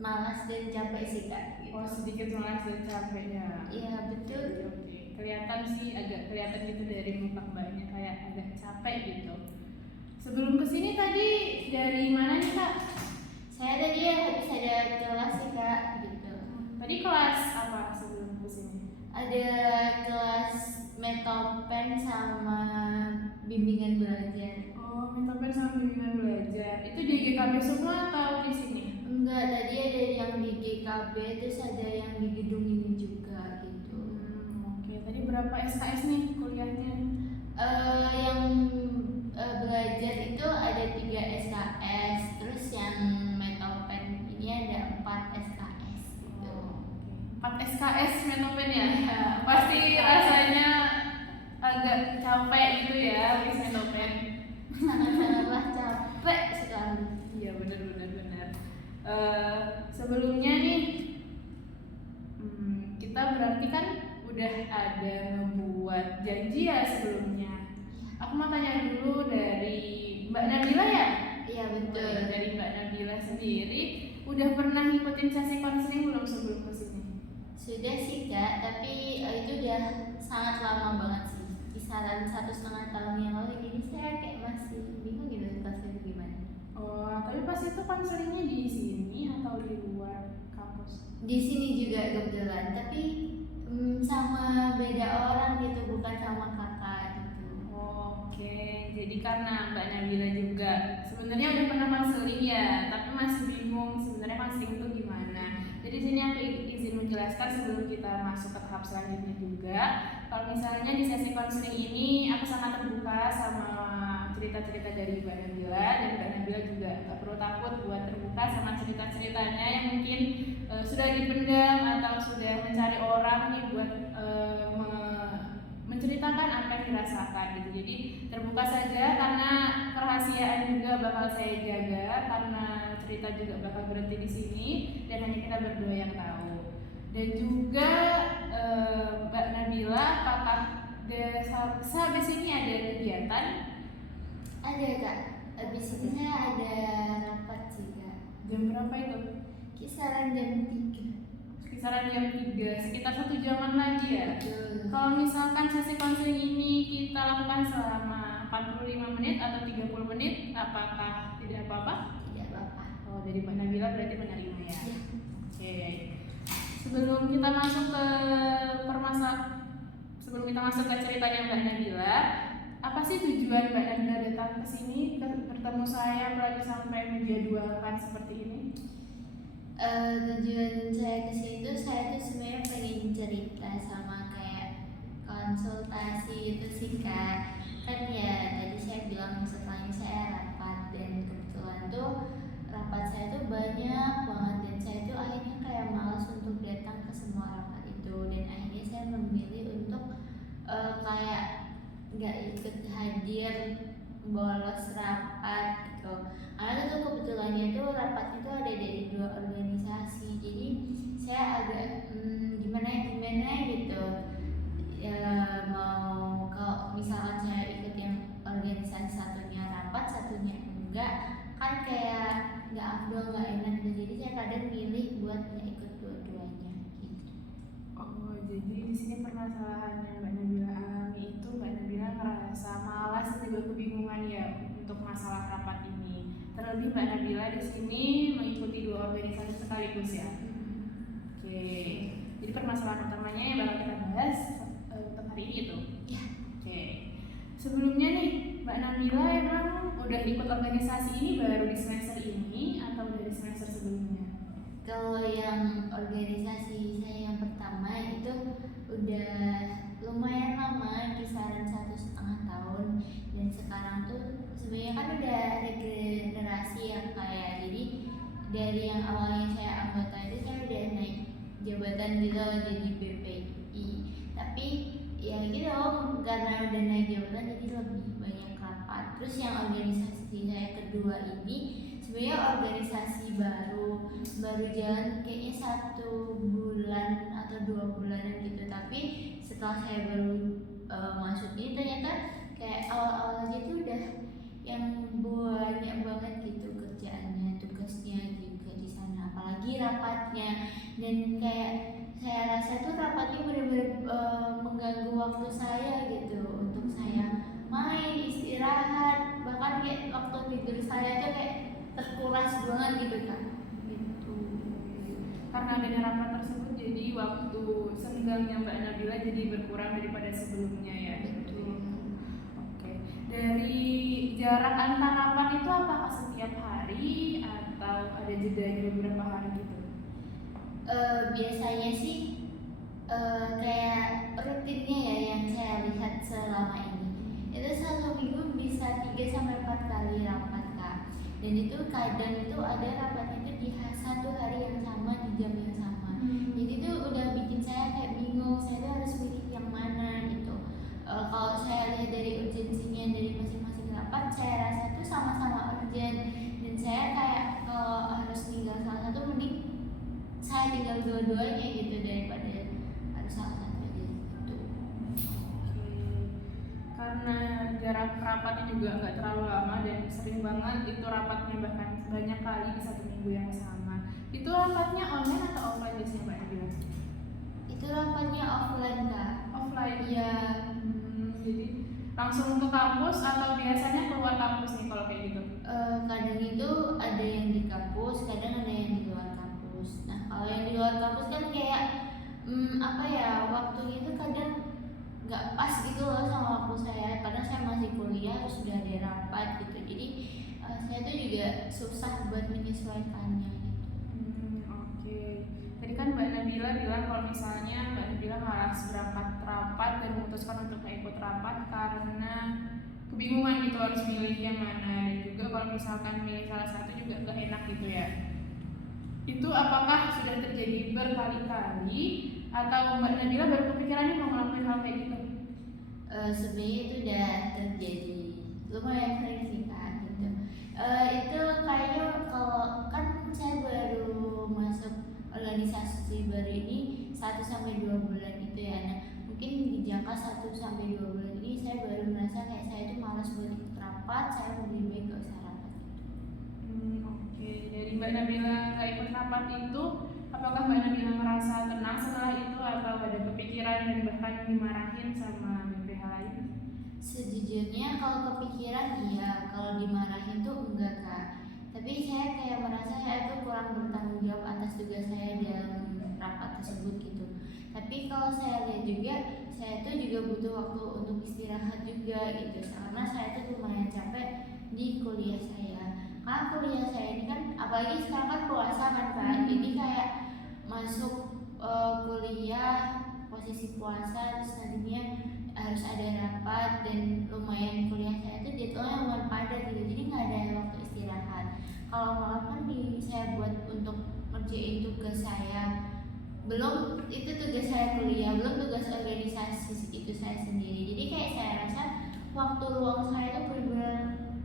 malas dan capek sih Kak gitu. Oh, sedikit malas dan capeknya. Iya betul. Oke. Kelihatan sih, agak kelihatan gitu dari muka mbaknya kayak agak capek gitu. Sebelum kesini tadi dari mana nih Kak? Saya tadi ya habis ada kelas sih Kak gitu. Tadi kelas apa sebelum kesini? Ada kelas Metopen sama bimbingan belajar. Oh, metapen sama bimbingan belajar. Itu di GKB semua atau di sini? Enggak, tadi ada yang di GKB, terus ada yang di gedung ini juga gitu. Oke. Tadi berapa SKS nih kuliahnya? Yang belajar itu ada 3 SKS, terus yang Metopen ini ada 4 SKS gitu. 4 SKS metopen ya? Iya. Pasti rasanya agak capek gitu ya habis metopen. Sangat-sangatlah capek sekali. Iya, benar. Sebelumnya nih kita berarti kan udah ada ngebuat janji ya sebelumnya. Aku mau tanya dulu dari Mbak Nabila ya? Iya betul. Dari Mbak Nabila sendiri udah pernah ngikutin sesi konseling belum sebelum kesini? Sudah sih Kak, tapi itu udah sangat lama banget sih, kisaran 1,5 tahun yang lalu. Jadi saya kayak masih bingung gitu kelasnya gimana. Oh, tapi pas itu konselingnya di sini atau di luar kampus? Di sini juga kebetulan, tapi sama beda orang gitu, bukan sama kakak gitu. Oke, jadi karena Mbak Nabila juga sebenarnya udah pernah konseling ya, tapi masih bingung sebenarnya konseling itu gimana. Jadi sini aku izin menjelaskan sebelum kita masuk ke tahap selanjutnya juga. Kalau misalnya di sesi konseling ini aku sangat terbuka sama cerita-cerita dari Mbak Nabila, dan Mbak Nabila juga gak perlu takut buat terbuka sama cerita-ceritanya yang mungkin sudah dipendam atau sudah mencari orang nih buat menceritakan apa yang dirasakan gitu. Jadi terbuka saja karena kerahasiaan juga bakal saya jaga, karena cerita juga bakal berhenti di sini dan hanya kita berdua yang tahu. Dan juga Mbak Nabila, apakah sehabis ini ada kegiatan? Ada Kak, habis ini saya ada rapat sih Kak. Jam berapa itu? Kisaran jam 3. Kisaran jam 3, sekitar 1 jaman lagi ya. Kalau misalkan sesi konseling ini kita lakukan selama 45 menit atau 30 menit, apakah tidak apa-apa? Tidak apa-apa. Oh, dari Mbak Nabila berarti menerima ya. Ya. Oke. Sebelum kita masuk ke ceritanya Mbak Nabila, apa sih tujuan Mbak Nabila datang ke sini bertemu saya apalagi sampai menjadwalkan seperti ini? Tujuan saya kesini tuh, saya tuh sebenarnya pengen cerita sama kayak konsultasi itu sih Kak. Kan ya tadi saya bilang setelah ini saya rapat, dan kebetulan tuh rapat saya tuh banyak banget, dan saya tuh akhirnya kayak malas untuk datang ke semua rapat itu, dan akhirnya saya memilih untuk kayak nggak ikut hadir, bolos rapat gitu. Karena itu kebetulannya tuh rapat itu ada dari 2 organisasi, jadi saya agak gimana gitu ya, mau kalau misalkan saya ikut yang organisasi satunya rapat, satunya enggak, kan kayak nggak afdol, nggak enak gitu. Jadi saya kadang milih buat nggak ikut dua-duanya gitu. Oh, jadi di sini permasalahannya Mbak Nabila alami itu Mbak Nabila ngerasa malas dan juga kebingungan ya untuk masalah rapat ini. Terlebih Mbak Nabila di sini mengikuti 2 organisasi sekaligus ya. Oke. Jadi permasalahan utamanya yang bakal kita bahas untuk hari ini itu. Ya. Oke. Sebelumnya nih Mbak Nabila emang udah ikut organisasi ini baru di semester ini atau dari semester sebelumnya? Kalau yang organisasi saya yang pertama itu udah lumayan lama, kisaran 1,5 tahun, dan sekarang tuh sebenarnya kan udah regenerasi ya kayak. Jadi dari yang awalnya saya anggota itu saya udah naik jabatan gitu jadi BPI, tapi ya gitu karena udah naik jabatan jadi lebih banyak rapat. Terus yang organisasi saya kedua ini sebenarnya organisasi baru jalan kayaknya 1 bulan atau 2 bulanan gitu, tapi setelah saya baru masuk ini ternyata kayak awal-awalnya tuh udah yang banyak banget gitu kerjaannya, tugasnya juga di sana, apalagi rapatnya. Dan kayak saya rasa tuh rapatnya benar-benar mengganggu waktu saya gitu untuk saya main, istirahat, bahkan kayak waktu tidur saya tuh kayak terkuras banget gitu kan gitu. Karena adanya rapat tersebut jadi waktu senggangnya Mbak Nabila jadi berkurang daripada sebelumnya ya. Betul. Oke. Dari jarak antar rapat itu apakah setiap hari atau ada jedanya beberapa hari gitu? Biasanya sih kayak rutinnya ya yang saya lihat selama ini itu satu minggu bisa 3 sampai 4 kali rapat kak. Dan itu kadang itu ada rapatnya itu di satu hari yang sama di jam yang sama. Jadi itu udah bikin saya kayak bingung, saya tuh harus pilih yang mana gitu. Kalau saya lihat dari urgensinya dari masing-masing rapat, saya rasa tuh sama-sama urgent. Dan saya kayak kalau harus tinggal salah satu mending saya tinggal dua-duanya gitu daripada harus salah satu aja gitu. Karena jarak rapatnya juga nggak terlalu lama dan sering banget itu rapatnya bahkan banyak kali di satu minggu yang sama. Itu rapatnya online atau offline biasanya Mbak Nabila? Itu rapatnya offline kak. Offline. Iya. Jadi langsung ke kampus atau biasanya keluar kampus nih kalau kayak gitu? Kadang itu ada yang di kampus, kadang ada yang di luar kampus. Nah kalau yang di luar kampus kan kayak apa ya, waktunya itu kadang nggak pas gitu loh sama waktu saya. Kadang saya masih kuliah terus sudah ada rapat gitu. Jadi saya tuh juga susah buat menyesuaikannya gitu. Oke. Tadi kan Mbak Nabila bilang kalau misalnya Mbak Nabila malas berangkat rapat dan memutuskan untuk nggak ikut rapat karena kebingungan gitu harus milih yang mana, dan juga kalau misalkan milih salah satu juga gak enak gitu ya. Itu apakah sudah terjadi berkali-kali atau Mbak Nabila baru kepikiran nih mau ngelakuin hal kayak gitu? Sebenarnya itu udah terjadi lumayan sering sih kak gitu. Itu kayaknya kalau kan saya baru masuk organisasi baru ini 1 sampai 2 bulan itu ya. Nah mungkin di jangka 1 sampai 2 bulan ini saya baru merasa kayak saya itu malas buat ikut rapat, saya lebih baik gak usah rapat gitu. Oke. Dari Mbak Nabila nggak ikut rapat itu, apakah Mbak Nabila merasa tenang setelah itu atau ada kepikiran dan bahkan dimarahin sama BPH lain? Sejujurnya kalau kepikiran iya, kalau dimarahin tuh enggak kak. Tapi saya kayak merasa saya tuh kurang bertanggung jawab atas tugas saya dalam rapat tersebut gitu. Tapi kalau saya lihat juga, saya tuh juga butuh waktu untuk istirahat juga gitu. Karena saya tuh lumayan capek di kuliah saya. Karena kuliah saya ini kan, apalagi sekarang kan puasa kan kak. Jadi kayak masuk kuliah posisi puasa terus nantinya harus ada rapat dan lumayan kuliah saya tuh jadwalnya lumayan padat gitu, jadi nggak ada waktu istirahat. Kalau malam kan saya buat untuk ngerjain tugas saya, belum itu tugas saya kuliah, belum tugas organisasi itu saya sendiri. Jadi kayak saya rasa waktu luang saya tuh benar-benar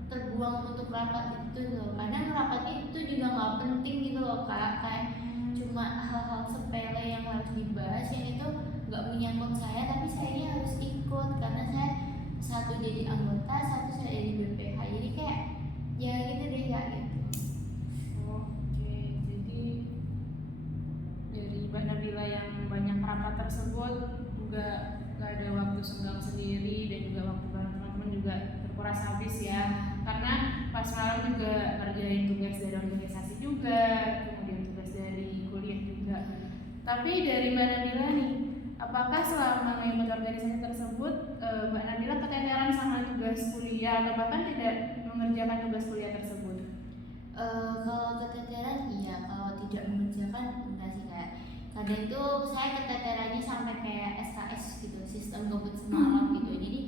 terbuang untuk rapat itu loh. Kadang rapat itu juga nggak penting gitu loh kak, kayak cuma hal-hal sepele yang harus dibahas yang itu nggak menyangkut saya, tapi saya harus ikut karena saya satu jadi anggota, satu saya jadi BPH. Jadi kayak ya gitu deh ya gitu. Oke, jadi dari Mbak Nabila yang banyak rapat tersebut juga gak ada waktu senggang sendiri dan juga waktu bareng teman-teman juga terkuras habis ya, karena pas malam juga ngerjain tugas dari organisasi juga, kemudian tugas dari kuliah juga. Tapi dari Mbak Nabila nih, apakah selama mengikuti organisasi tersebut Mbak Nabila keteteran sama tugas kuliah atau bahkan tidak mengerjakan tugas kuliah tersebut? Kalau keteteran iya, kalau tidak mengerjakan enggak sih kayak kadang itu saya keteterannya sampai kayak SKS gitu, sistem ngebut semalam gitu. Jadi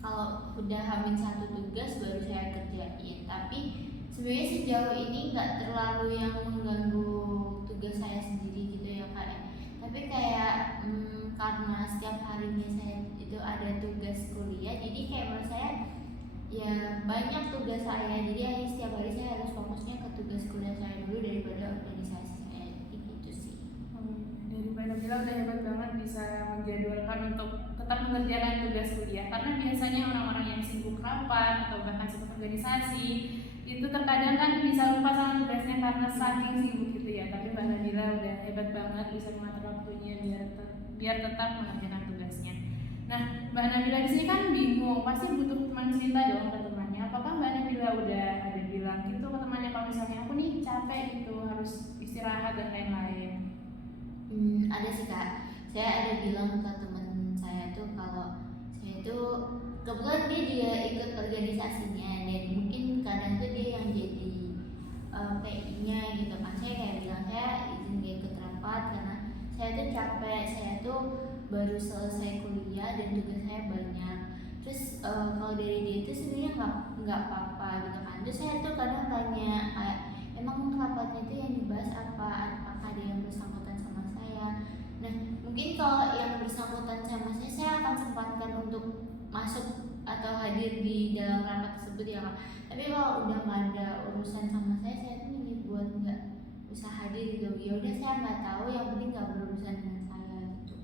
kalau udah hamil satu tugas baru saya kerjain. Tapi sebenarnya sejauh ini nggak terlalu yang mengganggu tugas saya sendiri gitu ya kak. Tapi kayak karena setiap harinya saya itu ada tugas kuliah, jadi kayak menurut saya ya banyak tugas saya, jadi setiap hari saya harus fokusnya ke tugas kuliah saya dulu daripada organisasi saya gitu sih. Dari Mbak Nabila udah hebat banget bisa menjadwalkan untuk tetap mengerjakan tugas kuliah, karena biasanya orang-orang yang sibuk rapat atau bahkan sibuk organisasi itu terkadang kan bisa lupa sama tugasnya karena saking sibuk gitu ya. Tapi Mbak Nabila udah hebat banget bisa mengatur waktunya biar tetap mengerjakan tugasnya. Nah, Mbak Nabila di sini kan bingung, pasti butuh teman cerita dong ke temannya. Apakah Mbak Nabila udah ada bilang gitu ke temannya kalau misalnya aku nih capek gitu harus istirahat dan lain-lain? Ada sih Kak, saya ada bilang ke teman saya tuh kalau saya tuh kebetulan dia juga ikut organisasinya dan mungkin kadang tuh dia yang jadi PI-nya gitu kan. Saya kayak bilang saya izin gak ikut rapat karena saya tuh capek, saya tuh baru selesai kuliah dan tugas saya banyak. Terus kalau dari dia itu sebenarnya nggak apa-apa gitu kan. Terus saya tuh kadang tanya kayak emang rapatnya itu yang dibahas apa, apakah ada yang bersangkutan sama saya. Nah mungkin kalau yang bersangkutan sama saya akan sempatkan untuk masuk atau hadir di dalam rapat tersebut ya Kak. Tapi kalau udah nggak ada urusan sama saya tuh milih buat nggak usah hadir gitu. Ya udah saya nggak tahu, yang penting nggak berurusan dengan saya gitu.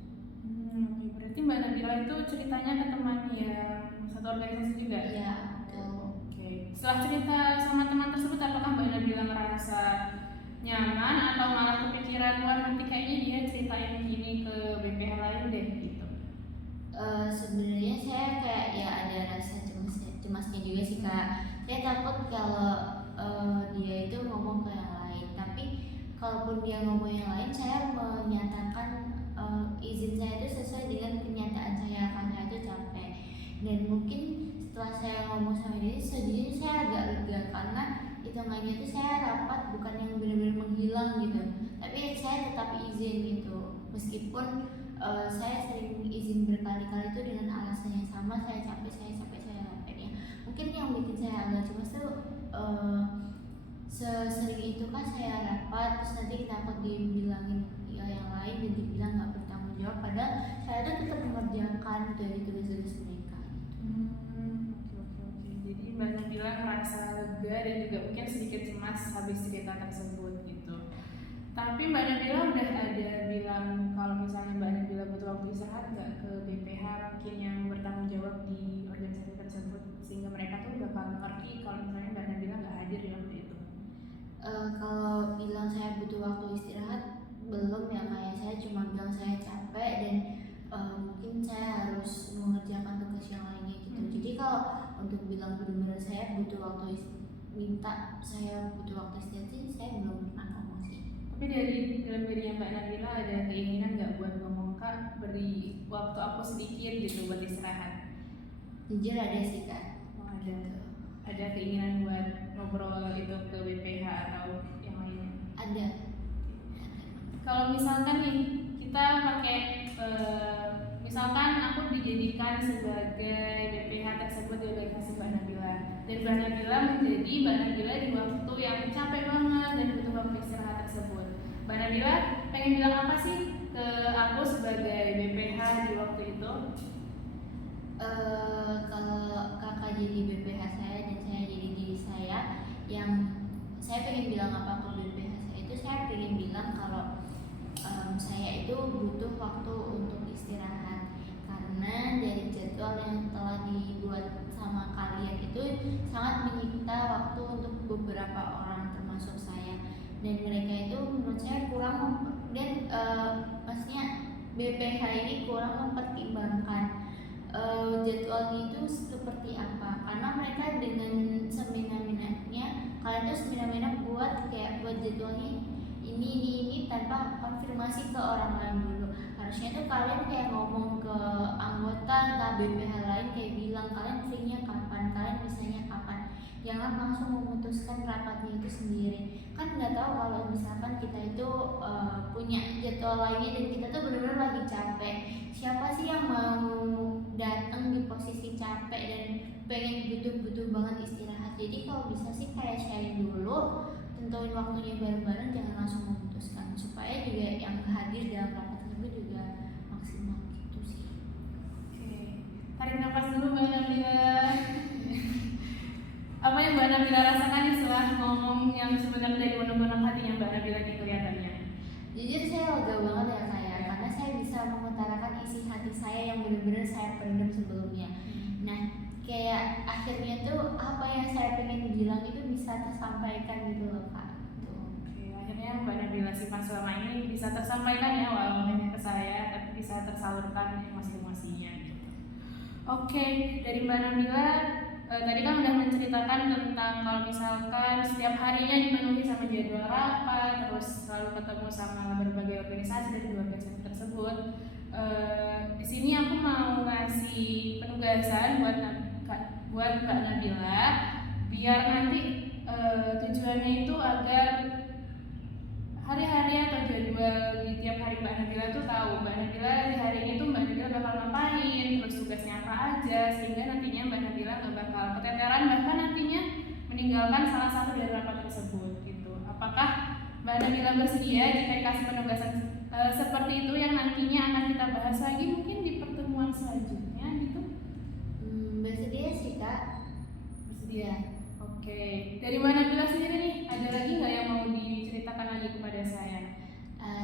Berarti Mbak Nabila itu ceritanya ke teman yang satu organisasi juga? Iya betul. Oke. Setelah cerita sama teman tersebut, apakah Mbak Nabila merasa nyaman atau malah kepikiran wah nanti kayaknya dia ceritain gini ke BPH lain deh gitu? Sebenarnya saya kayak ya ada rasa cemasnya juga sih Kak. Saya takut kalau dia itu ngomong ke yang lain. Tapi kalaupun dia ngomong yang lain, saya menyatakan izin saya itu sesuai dengan kenyataan saya karena saya itu capek. Dan mungkin setelah saya ngomong sama dia, sejujurnya saya agak lega karena hitungannya itu saya rapat bukan yang benar-benar menghilang gitu. Tapi saya tetap izin gitu. Meskipun saya sering izin berkali-kali itu dengan alasan yang sama, saya capek ya. Mungkin yang bikin saya agak cemas tuh sesering itu kan saya rapat terus nanti takut dibilangin ya yang lain dan dibilang nggak bertanggung jawab, padahal saya tuh tetap mengerjakan dari tugas-tugas mereka gitu. Oke. Jadi Mbak Nabila merasa lega dan juga mungkin sedikit cemas habis cerita tersebut gitu. Tapi Mbak Nabila udah ada bilang kalau misalnya Mbak Nabila butuh waktu istirahat nggak ke BPH mungkin yang bertanggung jawab di organisasi tersebut sehingga mereka tuh bakal ngerti kalau misalnya Mbak Nabila nggak hadir di waktu itu? Kalau bilang saya butuh waktu istirahat belum ya, kayak saya cuma bilang saya capek dan mungkin saya harus mengerjakan tugas yang lainnya gitu. Jadi kalau untuk bilang benar-benar saya butuh waktu minta saya butuh waktu istirahat sih saya belum pernah ngomong sih. Tapi dalam dirinya Mbak Nabila ada keinginan nggak buat ngomong Kak beri waktu aku sedikit gitu buat istirahat? Jujur ada sih Kak. Ada keinginan buat ngobrol itu ke BPH atau yang lainnya? Ada. Kalau misalkan nih kita pakai misalkan aku dijadikan sebagai BPH tersebut di organisasi Mbak Nabila dan Mbak Nabila menjadi Mbak Nabila di waktu yang capek banget dan butuh waktu istirahat tersebut. Mbak Nabila pengen bilang apa sih ke aku sebagai BPH di waktu itu? Kalau kakak jadi BPH saya dan saya jadi diri saya, yang saya pengen bilang apa ke BPH saya itu, saya pengen bilang kalau saya itu butuh waktu untuk istirahat karena dari jadwal yang telah dibuat sama kalian itu sangat menyita waktu untuk beberapa orang termasuk saya, dan mereka itu menurut saya kurang dan maksudnya BPH ini kurang mempertimbangkan jadwalnya itu seperti apa, karena mereka dengan semena-menanya kalian tuh semena-mena buat jadwalnya ini tanpa konfirmasi ke orang lain dulu. Harusnya tuh kalian kayak ngomong ke anggota entah BPH lain kayak bilang kalian free-nya kapan, kalian bisanya kapan, jangan langsung memutuskan rapatnya itu sendiri. Kan nggak tahu kalau misalkan kita itu punya jadwal lainnya dan kita tuh benar-benar lagi capek, siapa sih yang mau datang di posisi capek dan pengen butuh banget istirahat. Jadi kalau bisa sih kayak sharing dulu, tentuin waktunya bareng-bareng, jangan langsung memutuskan supaya juga yang hadir dalam rapat tersebut juga maksimal gitu sih. Oke, tarik nafas dulu Mbak Nabila. Apa yang Mbak Nabila rasakan setelah ngomong yang sebenarnya dari benar-benar hatinya Mbak Nabila nih kelihatannya? Jujur saya lega banget ya saya, karena saya bisa mengutarakan isi hati saya yang benar-benar saya pendam sebelumnya. Nah kayak akhirnya tuh apa yang saya pengen bilang itu bisa tersampaikan gitu loh Kak. Tuh. Oke, akhirnya Mbak Nabila sifat selama ini bisa tersampaikan ya, walaupun hanya ke saya, tapi bisa tersalurkan emosi-emosinya gitu. Oke, dari Mbak Nabila tadi kan udah menceritakan tentang kalau misalkan setiap harinya dipenuhi sama jadwal rapat, terus selalu ketemu sama berbagai organisasi dari dua organisasi tersebut. Di sini aku mau ngasih penugasan buat Mbak Nabila biar nanti tujuannya itu agar hari-hari atau jadwal di tiap hari Mbak Nabila tuh tahu Mbak Nabila di hari ini tuh Mbak Nabila bakal ngapain, terus tugasnya apa aja, sehingga nantinya Mbak Nabila gak bakal keteteran bahkan nantinya meninggalkan salah satu dari rapat tersebut gitu. Apakah Mbak Nabila bersedia jika dikasih penugasan seperti itu yang nantinya akan kita bahas lagi mungkin di pertemuan selanjutnya gitu? Bersedia sih Kak. Bersedia. Oke, dari Mbak Nabila sendiri nih, ada lagi nggak yang mau diceritakan lagi kepada saya?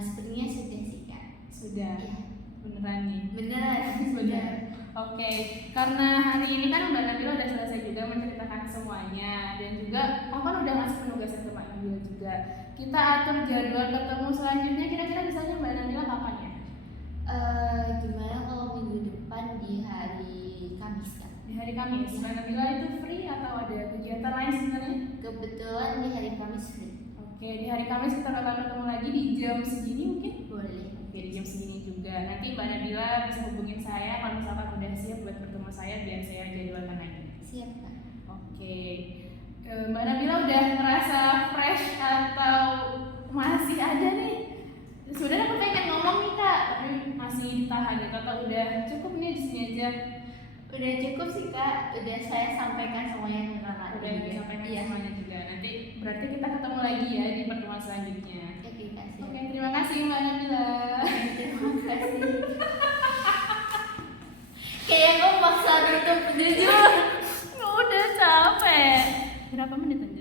Sepertinya sudah sih Kak. Sudah. Iya. Beneran nih? Benar. Benar. Oke, karena hari ini kan Mbak Nabila udah selesai juga menceritakan semuanya, dan juga aku kan udah ngasih penugasan ke Mbak Nabila juga. Kita atur jadwal ketemu selanjutnya, kira-kira misalnya Mbak Nabila kapan ya? Gimana kalau minggu depan di hari Kamis Kak? Di hari Kamis. Mbak Nabila itu free atau ada kegiatan lain sebenarnya? Kebetulan di hari Kamis free. Oke, di hari Kamis kita bakal ketemu lagi di jam segini mungkin? Boleh. Oke, di jam segini juga. Nanti Mbak Nabila bisa hubungin saya kalau misalkan udah siap buat bertemu saya biar saya jadwalkan lagi. Siap Kak. Oke, Mbak Nabila udah ngerasa fresh atau masih ada nih? Sebenarnya aku pengen ngomong nih Kak, tapi masih ditahan gitu atau udah cukup nih di sini aja? Udah cukup sih Kak. Udah saya sampaikan semuanya ke Kakak. Udah disampaikan Iya. semuanya juga. Nanti berarti kita ketemu lagi ya di pertemuan selanjutnya. Oke Kak. Siap. Oke, terima kasih Mbak Nabila. Terima kasih. Kayak gue maksa tutup jujur. Udah capek. Berapa menit aja?